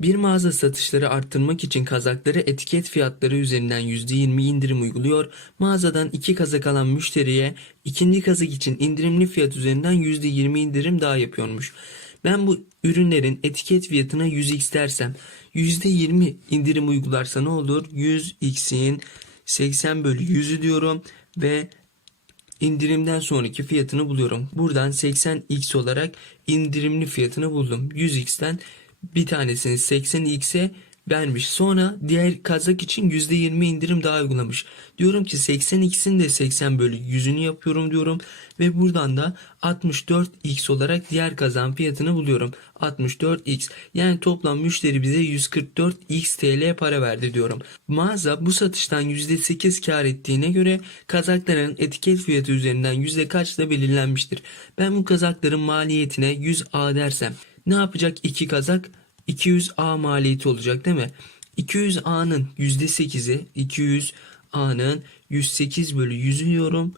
Bir mağaza satışları arttırmak için kazakları etiket fiyatları üzerinden %20 indirim uyguluyor. Mağazadan iki kazak alan müşteriye ikinci kazak için indirimli fiyat üzerinden %20 indirim daha yapıyormuş. Ben bu ürünlerin etiket fiyatına 100x dersem %20 indirim uygularsa ne olur? 100x'in 80 bölü 100'ü diyorum ve indirimden sonraki fiyatını buluyorum. Buradan 80x olarak indirimli fiyatını buldum. 100x'ten bir tanesini 80x'e vermiş. Sonra diğer kazak için %20 indirim daha uygulamış. Diyorum ki 80x'in de 80 bölü 100'ünü yapıyorum diyorum. Ve buradan da 64x olarak diğer kazan fiyatını buluyorum. 64x yani toplam müşteri bize 144x TL para verdi diyorum. Mağaza bu satıştan %8 kar ettiğine göre kazakların etiket fiyatı üzerinden yüzde kaçla belirlenmiştir. Ben bu kazakların maliyetine 100A dersem ne yapacak iki kazak? 200A maliyeti olacak değil mi? 200A'nın %8'i 200A'nın 108 bölü 100'ü diyorum.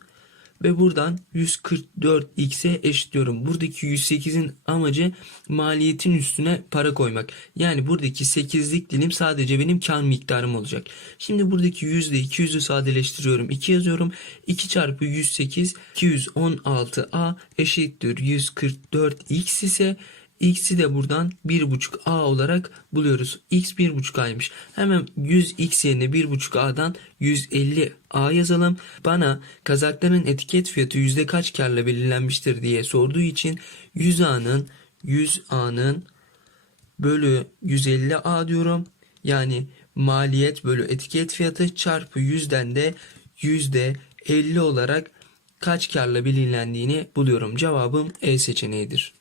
Ve buradan 144x'e eşitliyorum. Buradaki 108'in amacı maliyetin üstüne para koymak. Yani buradaki 8'lik dilim sadece benim kar miktarım olacak. Şimdi buradaki 100 ile 200'ü sadeleştiriyorum. 2 yazıyorum. 2 çarpı 108 216a eşittir 144x ise x'i de buradan 1.5a olarak buluyoruz. x 1.5a'ymış. Hemen 100x yerine 1.5a'dan 150a yazalım. Bana kazakların etiket fiyatı yüzde kaç karla belirlenmiştir diye sorduğu için 100a'nın 100a'nın bölü 150a diyorum. Yani maliyet bölü etiket fiyatı çarpı 100'den de yüzde 50 olarak kaç karla belirlendiğini buluyorum. Cevabım E seçeneğidir.